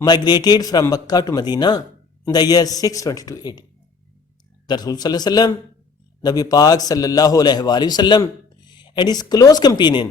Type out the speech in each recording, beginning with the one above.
migrated from Makkah to Medina in the year 622 AD. The Rasul sallallahu alaihi wasallam, Nabi Pak sallallahu alaihi wasallam and his close companion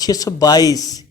622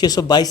622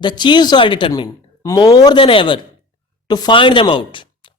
The chiefs are determined more than ever to find them out,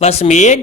was made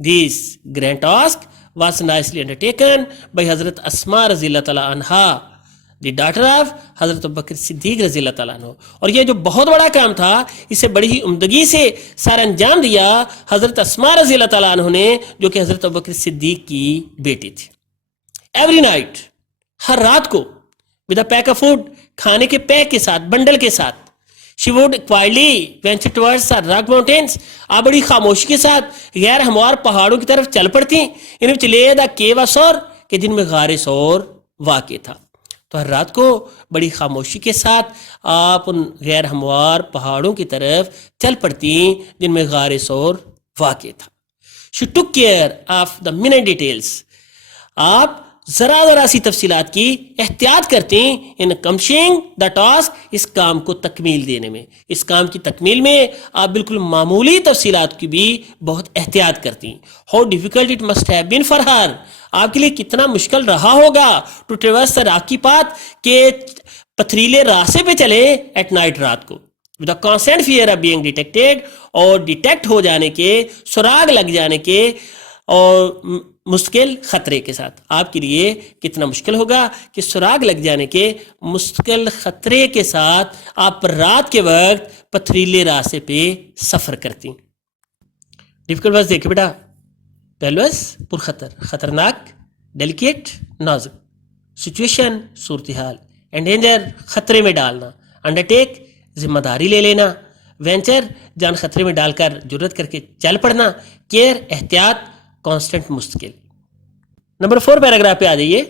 This grand task was nicely undertaken by Hazrat Asma Raziyallahu Ta'ala Anha, the daughter of حضرت ابوبکر صدیق رضی اللہ تعالیٰ عنہ. اور یہ جو بہت بڑا کام تھا اسے بڑی ہی عمدگی سے سر انجام دیا حضرت اسما رضی اللہ تعالیٰ عنہ نے، جو کہ حضرت ابوبکر صدیق کی بیٹی تھی. ایوری نائٹ، ہر رات کو، with a pack of food, کھانے کے پیک کے ساتھ، بنڈل کے ساتھ، she would quietly venture towards the rock mountains. آپ بڑی خاموشی کے ساتھ غیر ہموار پہاڑوں کی طرف چل پڑتی، ان وچ لے دا cave of Sor، کہ جن میں غار سور واقع تھا. تو ہر رات کو بڑی خاموشی کے ساتھ آپ ان غیر ہموار پہاڑوں کی طرف چل پڑتی جن میں غار سور واقع تھا. She took care of the minute details. آپ ذرا ذرا سی تفصیلات کی احتیاط کرتی ان accomplishing the task، اس کام کو تکمیل دینے میں. اس کام کی تکمیل میں آپ بالکل معمولی تفصیلات کی بھی بہت احتیاط کرتی. How difficult it must have been for her. آپ کے لیے کتنا مشکل رہا ہوگا to traverse the rocky path, کہ پتھریلے راستے پہ چلے ایٹ نائٹ، رات کو، with a constant fear of being detected, اور ڈیٹیکٹ ہو جانے کے، سراغ لگ جانے کے، اور مشکل خطرے کے ساتھ. آپ کے لیے کتنا مشکل ہوگا کہ سراغ لگ جانے کے مشکل خطرے کے ساتھ آپ رات کے وقت پتھریلے راستے پہ سفر کرتی. ڈیفیکلٹ ورڈ دیکھیں بیٹا، ڈیلوس پرخطر، خطرناک، ڈیلیکیٹ نازک، سچویشن صورتحال، انڈینجر خطرے میں ڈالنا، انڈرٹیک ذمہ داری لے لینا، وینچر جان خطرے میں ڈال کر جرت کر کے چل پڑنا، کیئر احتیاط، کانسٹنٹ مستقل. نمبر 4 پیراگراف پہ آ جائیے.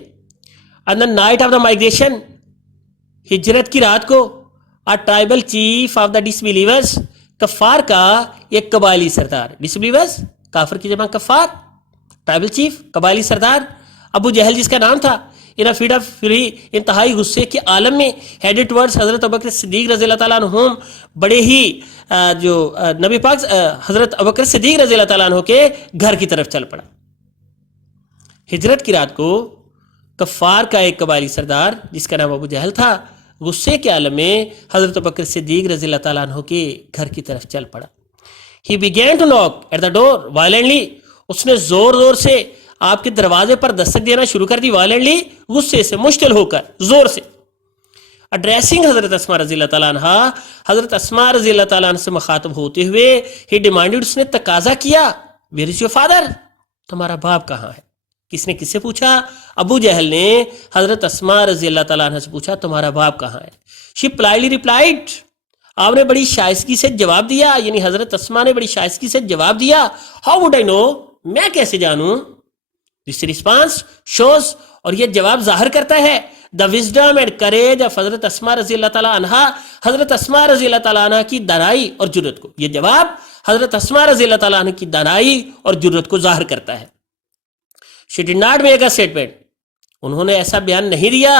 On the night of the migration, ہجرت کی رات کو، a tribal chief of the disbelievers, کفار کا ایک قبائلی سردار، ڈسبیلیورس کافر کی جمع کفار، ٹرائبل چیف قبائلی سردار، ابو جہل جس کا نام تھا، ان فیڈ آف فری، انتہائی غصے کے عالم میں، ہیڈڈ ٹورڈز حضرت ابوبکر صدیق رضی اللہ تعالیٰ عنہم، بڑے ہی جو نبی پاک حضرت ابوبکر صدیق رضی اللہ تعالیٰ عنہ کے گھر کی طرف چل پڑا. ہجرت کی رات کو کفار کا ایک قبائلی سردار جس کا نام ابو جہل تھا، غصے کے عالم میں حضرت ابوبکر صدیق رضی اللہ تعالیٰ عنہ کے گھر کی طرف چل پڑا. He began to knock at the door violently. اس نے زور زور سے آپ کے دروازے پر دستک دینا شروع کر دی، violently غصے سے، مشتعل ہو کر، زور سے. Addressing حضرت اسما رضی اللہ تعالیٰ عنہ، حضرت اسما رضی اللہ تعالیٰ عنہ سے مخاطب ہوتے ہوئے he demanded، اس نے تقاضا کیا، where is your father؟ تمہارا باپ کہاں ہے؟ کس نے کس سے پوچھا؟ ابو جہل نے حضرت اسما رضی اللہ تعالیٰ عنہ سے پوچھا تمہارا باپ کہاں ہے. She politely replied، آپ نے بڑی شائستگی سے جواب دیا، یعنی حضرت اسما نے بڑی شائستگی سے جواب دیا. How would I know؟ میں کیسے جانوں؟ This response shows، اور یہ جواب ظاہر کرتا ہے the wisdom and courage of حضرت اسما رضی اللہ تعالیٰ عنہ، حضرت اسما رضی اللہ تعالیٰ عنہ کی دانائی اور جرت کو. یہ جواب حضرت اسما رضی اللہ تعالیٰ عنہ کی دانائی اور جرت کو ظاہر کرتا ہے. She did not make a statement، انہوں نے ایسا بیان نہیں دیا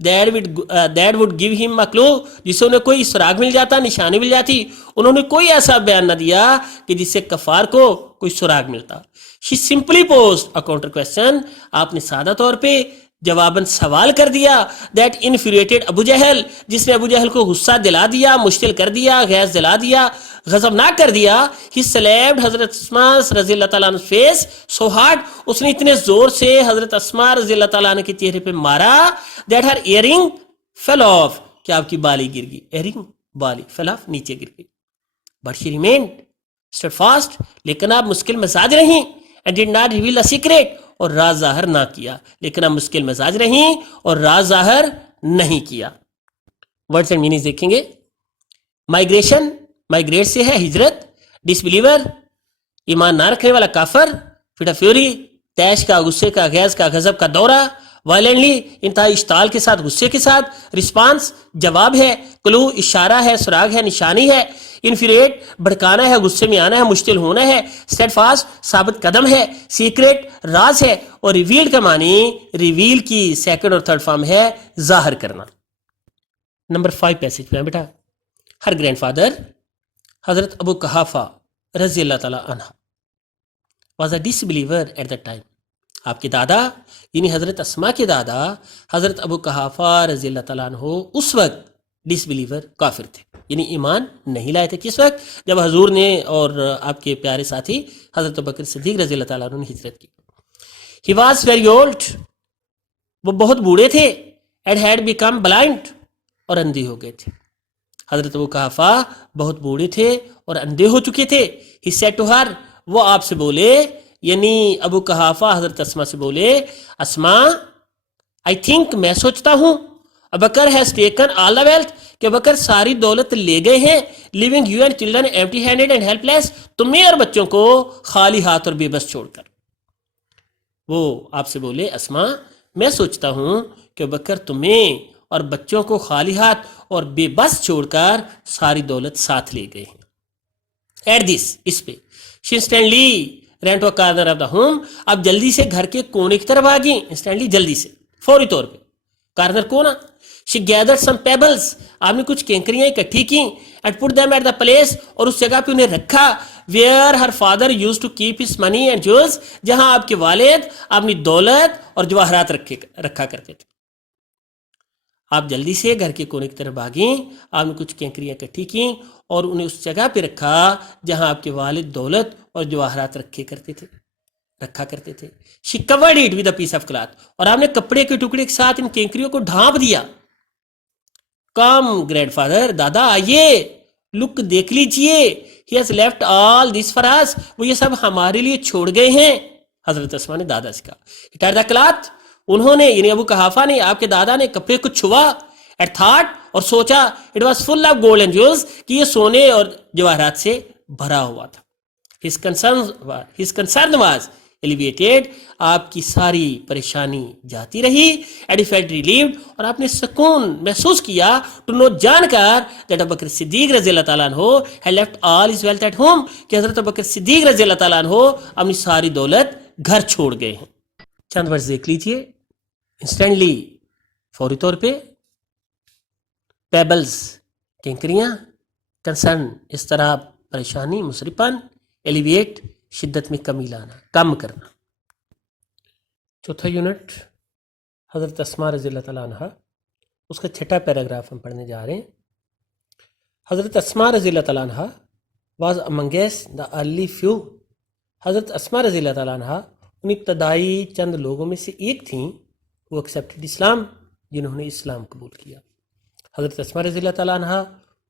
that would give him a clue، جس سے انہیں کوئی سراغ مل جاتا، نشانی مل جاتی. انہوں نے کوئی ایسا بیان نہ دیا کہ جس سے کفار کو کوئی سراغ ملتا. She simply posed a counter question، آپ نے سادہ طور پہ جواباً سوال کر دیا. that infuriated ابو جہل، جس نے ابو جہل کو غصہ دلا دیا، مشتعل کر دیا، غیظ دلا دیا، غضبناک کر دیا. He slapped حضرت اسما رضی اللہ تعالیٰ عنہ face so hard، اس نے اتنے زور سے حضرت اسما رضی اللہ تعالیٰ عنہ کے چہرے پہ مارا that her earring fell off، کہ آپ کی بالی گر گئی. earring بالی fell off، نیچے گر گئی. but she remained steadfast، لیکن آپ مشکل مزاج رہیں. and did not reveal a secret، اور راز ظاہر نہ کیا. لیکن آپ مشکل مزاج رہیں اور راز ظاہر نہیں کیا. ورڈز اینڈ میننگز دیکھیں گے. مائگریشن، مائگریٹ سے ہے ہجرت. ڈسبلیور ایمان نہ رکھنے والا کافر. فٹ فیوری تیش کا، غصے کا، غیظ کا، غضب کا دورہ. وائلنٹلی انتہائی اشتعال کے ساتھ، غصے کے ساتھ. رسپانس جواب ہے. کلو اشارہ ہے، سراغ ہے، نشانی ہے. انفیریٹ بھڑکانا ہے، غصے میں آنا ہے، مشتعل ہونا ہے. اسٹیڈ فاسٹ ثابت قدم ہے. سیکریٹ راز ہے. اور ریویلڈ کا معنی ریویل کی سیکنڈ اور تھرڈ فارم ہے ظاہر کرنا. نمبر 5 پیسج پہ بیٹا. ہر گرینڈ فادر حضرت ابو قحافہ رضی اللہ تعالیٰ عنہ was a disbeliever at the time. آپ کے دادا یعنی حضرت اسما کے دادا حضرت ابو قحافہ رضی اللہ تعالیٰ عنہ اس وقت ڈسبلیور کافر تھے. یعنی ایمان نہیں لائے تھے. کس وقت؟ جب حضور نے اور آپ کے پیارے ساتھی حضرت ابوبکر صدیق رضی اللہ تعالیٰ عنہ نے ہجرت کی. ہی واز ویری اولڈ، وہ بہت بوڑھے تھے. اینڈ ہیڈ بیکم بلائنڈ، اور اندھے ہو گئے تھے. حضرت ابو قحافہ بہت بوڑھے تھے اور اندھے ہو چکے تھے. ہی سیڈ ٹو ہر، وہ آپ سے بولے، یعنی ابو قحافہ حضرت اسما سے بولے، اسما آئی تھنک، میں سوچتا ہوں، Abu Bakr has taken all the wealth, کہ ابوبکر ساری دولت لے گئے ہیں، leaving you and children empty handed and helpless, تمہیں اور بچوں کو خالی ہاتھ اور بے بس چھوڑ کر. وہ آپ سے بولے، اسما میں سوچتا ہوں کہ ابوبکر تمہیں اور بچوں کو خالی ہاتھ اور بے بس چھوڑ کر ساری دولت ساتھ لے گئے ہیں. ایٹ دس، اس پہ instantly ran to corner of the home, اب جلدی سے گھر کے کونے کی طرف آگئی. انسٹنٹلی، جلدی سے، فوری طور پہ. کارنر کونا. شی گیدر سم پیبلس، آپ نے کچھ کینکریاں اکٹھی کی. And put them at the place, اور اس جگہ پہ انہیں رکھا. Where her father use to keep his money and jewels, جہاں آپ کے والد اپنی دولت اور جواہرات رکھا کرتے تھے. آپ جلدی سے گھر کے کونے کی طرف بھاگیں. آپ نے کچھ کینکریاں اکٹھی کی اور انہیں اس جگہ پہ رکھا جہاں آپ کے والد دولت اور جواہرات رکھا کرتے تھے. She covered it with a piece of cloth, اور آپ نے کپڑے کے ٹکڑے کے ساتھ ان کینکریوں کو ڈھانپ دیا. کم گرینڈ فادر، دادا آئیے، لک دیکھ لیجئے. He has left all this for us, وہ یہ سب ہمارے لیے چھوڑ گئے ہیں. حضرت اسما نے دادا سے کہا. ہی ٹچ دا کلاتھ، انہوں نے یعنی ابو قحافہ نے، آپ کے دادا نے کپڑے کو چھوا. ایٹ تھاٹ، اور سوچا، it was full of gold and jewels, کہ یہ سونے اور جواہرات سے بھرا ہوا تھا. ہز کنسرن واز ایلیویٹیڈ، آپ کی ساری پریشانی جاتی رہی. اینڈ ہی فیلٹ ریلیوڈ، اور آپ نے سکون محسوس کیا، ٹو نو، جان کر، دیٹ ابوبکر صدیق رضی اللہ تعالیٰ عنہ had left all his wealth at home, کہ حضرت ابوبکر صدیق رضی اللہ تعالیٰ عنہ اپنی ساری دولت گھر چھوڑ گئے ہیں. چند ورڈ دیکھ لیجئے. انسٹنٹلی، فوری طور پہ. پیبلز، کینکریاں. کنسرن، اضطراب، پریشانی، مصرپن. ایلیویٹ، شدت میں کمی لانا، کم کرنا. چوتھا یونٹ حضرت اسما رضی اللہ تعالیٰ عنہ، اس کا چھٹا پیراگراف ہم پڑھنے جا رہے ہیں. حضرت اسما رضی اللہ تعالیٰ عنہ واز امنگیسٹ دا ارلی فیو. حضرت اسما رضی اللہ تعالیٰ عنہ ان ابتدائی چند لوگوں میں سے ایک تھیں وہ ایکسیپٹڈ اسلام، جنہوں نے اسلام قبول کیا. حضرت اسما رضی اللہ تعالیٰ عنہ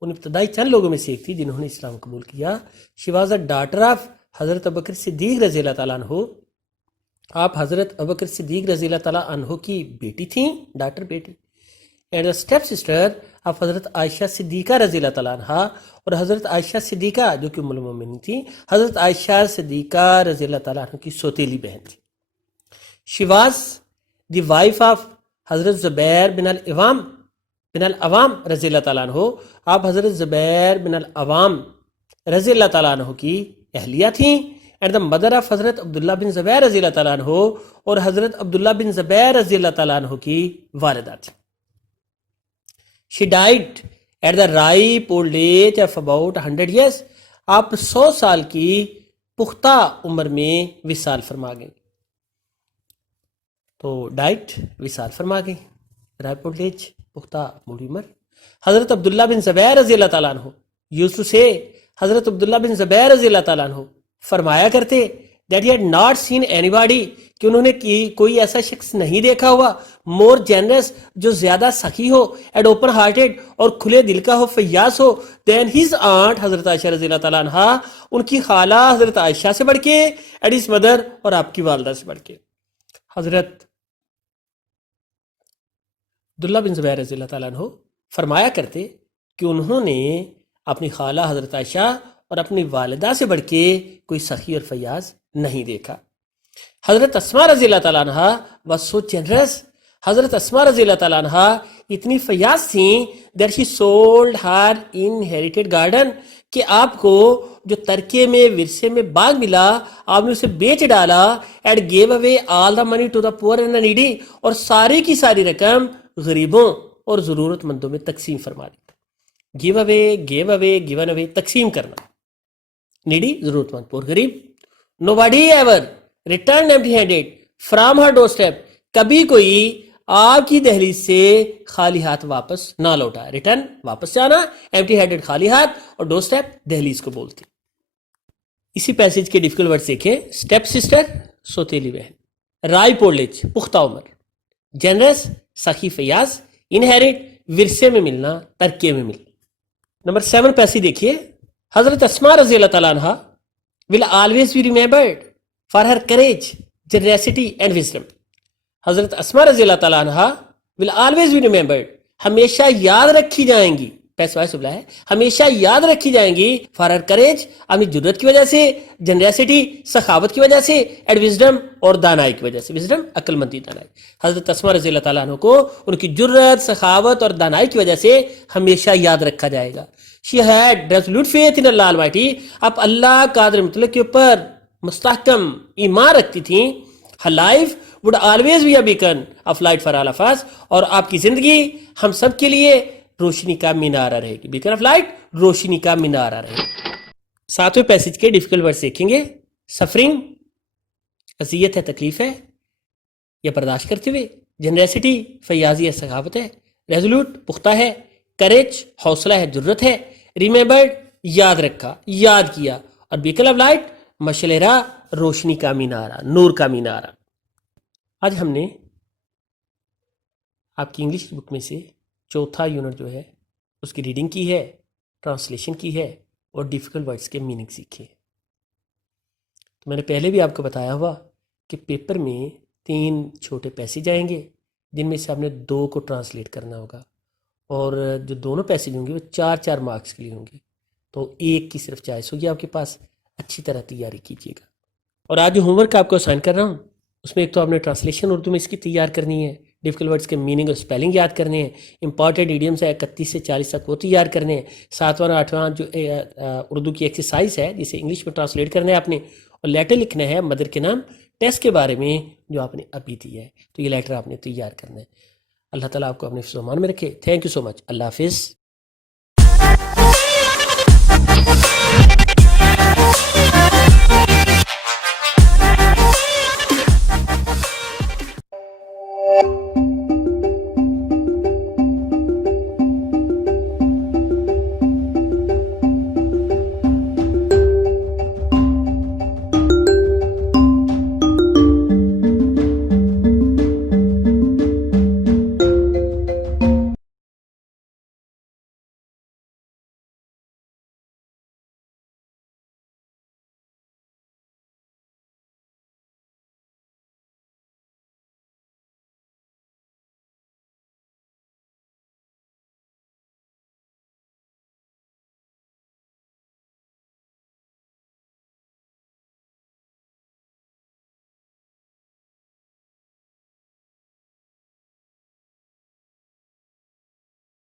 ان ابتدائی چند لوگوں میں سے ایک تھی جنہوں نے اسلام قبول کیا. She was a daughter of حضرت ابوبکر صدیق رضی اللہ تعالیٰ عنہ. آپ حضرت ابوبکر صدیق رضی اللہ تعالیٰ عنہ کی بیٹی تھیں، ڈاٹر بیٹی. اینڈ اسٹیپ سسٹر آف حضرت عائشہ صدیقہ رضی اللہ تعالیٰ عنہ، اور حضرت عائشہ صدیقہ جو کہ ام المومنین تھیں، حضرت عائشہ صدیقہ رضی اللہ تعالیٰ عنہ کی سوتیلی بہن تھی. She was the wife of حضرت زبیر بن العوام رضی اللہ تعالیٰ عنہ. آپ حضرت زبیر بن العوام رضی اللہ تعالیٰ عنہ کی اہلیہ تھیں. اینڈ دا مدر آف حضرت عبداللہ بن زبیر رضی اللہ تعالیٰ عنہ، اور حضرت عبداللہ بن زبیر رضی اللہ تعالیٰ عنہ کی والدہ تھیں. She died at the ripe old age of about 100 years. آپ 100 سال کی پختہ عمر میں وصال فرما گئیں. تو ڈائٹ، وصال فرما گئی، رائپ اولڈ ایج، پختہ بوڑھی عمر. حضرت عبداللہ بن زبیر رضی اللہ تعالیٰ عنہ یوز ٹو سے، حضرت عبداللہ بن زبیر رضی اللہ تعالیٰ عنہ فرمایا کرتے، that he had not seen any body, کہ انہوں نے کوئی ایسا شخص نہیں دیکھا ہوا، مور جینرس، جو زیادہ سخی ہو، اینڈ اوپن ہارٹیڈ، اور کھلے دل کا ہو، فیاض ہو، دین ہز آنٹ حضرت عائشہ رضی اللہ تعالیٰ عنہ، ان کی خالہ حضرت عائشہ سے بڑھ کے، اینڈ ہز مدر، اور آپ کی والدہ سے بڑھ کے. حضرت عبداللہ بن زبیر رضی اللہ تعالیٰ عنہ فرمایا کرتے کہ انہوں نے اپنی خالہ حضرت عائشہ اور اپنی والدہ سے بڑھ کے کوئی سخی اور فیاض نہیں دیکھا. حضرت اسما رضی اللہ تعالیٰ عنہ واز سو جنرس. حضرت اسما رضی اللہ تعالیٰ عنہ اتنی فیاض تھیں، that she sold Hare inherited garden, کہ آپ کو جو ترکے میں، ورثے میں باغ ملا، آپ نے اسے بیچ ڈالا. And gave away all the money to the poor and the needy, اور ساری کی ساری رقم غریبوں اور ضرورت مندوں میں تقسیم فرما دی. گیو اوے، گیون اوے، تقسیم کرنا. نیڈی، ضرورت مند، پور، غریب. Nobody ever return empty handed from her doorstep, کبھی کوئی آپ کی دہلیز سے خالی ہاتھ واپس نہ لوٹا. ریٹرن واپس جانا, ایمٹی ہیڈڈ خالی ہاتھ, اور ڈور اسٹیپ دہلیز کو بولتے. اسی پیسج کے ڈیفیکلٹ ورڈ دیکھیں. اسٹیپ سسٹر سوتیلی بہن, رائپ اولڈ ایج پختہ عمر, جنرس سخی فیاض, انہیریٹ ورثے میں ملنا, ترکے میں ملنا. نمبر 7 پیسج دیکھیے. حضرت اسماء رضی اللہ تعالیٰ عنہ will always be remembered for her courage, generosity and wisdom. حضرت اسماء رضی اللہ تعالیٰ عنہ will always be remembered, ہمیشہ یاد رکھی جائیں گی, پیسوا سبلا ہے, ہمیشہ یاد رکھی جائیں گی, for her courage اپنی جرت کی وجہ سے, generosity سخاوت کی وجہ سے, and wisdom اور دانائی کی وجہ سے. wisdom عقل مندی, دانائی. حضرت اسماء رضی اللہ تعالیٰ عنہ کو ان کی جرت, سخاوت اور دانائی کی وجہ سے ہمیشہ یاد رکھا جائے گا. She had resolute faith in Allah Almighty, آپ اللہ قادر مطلق کے اوپر مستحکم ایمان رکھتی تھیں. Her life would always be a beacon of light for all of us, اور آپ کی زندگی ہم سب کے لیے روشنی کا مینارہ رہے گی. beacon of light, روشنی کا مینارہ رہے گی. 7ویں پیسج کے ڈیفیکلٹ ورڈ دیکھیں گے. سفرنگ اذیت ہے, تکلیف ہے یا برداشت کرتے ہوئے. جنریسٹی فیاضی ہے, سخاوت ہے. ریزولوٹ پختہ ہے. کریج حوصلہ ہے, جرت ہے. ریمبرڈ یاد رکھا, یاد کیا. اور بیکن آف لائٹ مشعل راہ, روشنی کا مینارہ, نور کا مینارہ. آج ہم نے آپ کی انگلش بک میں سے چوتھا یونٹ جو ہے اس کی ریڈنگ کی ہے, ٹرانسلیشن کی ہے, اور ڈیفیکلٹ ورڈز کے میننگ سیکھے. تو میں نے پہلے بھی آپ کو بتایا ہوا کہ پیپر میں 3 چھوٹے پیسج آئیں گے جن میں سے آپ نے 2 کو ٹرانسلیٹ کرنا ہوگا, اور جو دونوں پیسج ہوں گے وہ 4 مارکس کے لیے ہوں گے. تو 1 کی صرف چوائس ہوگی آپ کے پاس. اچھی طرح تیاری کیجیے گا. اور آج جو ہوم ورک آپ کو اسائن کر رہا ہوں اس میں ایک تو آپ نے ٹرانسلیشن اردو میں اس کی تیار کرنی ہے, ڈیفیکلٹ ورڈز کے میننگ اور اسپیلنگ یاد کرنے ہیں, امپارٹنٹ ایڈیمز ہے 31 سے 40 تک وہ تیار کرنے ہیں. 7واں اور 8واں جو اردو کی ایکسرسائز ہے جسے انگلش میں ٹرانسلیٹ کرنا ہے آپ نے, اور لیٹر لکھنا ہے مدر کے نام ٹیسٹ کے بارے میں جو آپ نے ابھی دیا ہے. تو یہ لیٹر آپ نے تیار کرنا ہے. اللہ تعالیٰ آپ کو اپنے حفظ و امان میں رکھے. تھینک یو سو مچ. اللہ حافظ.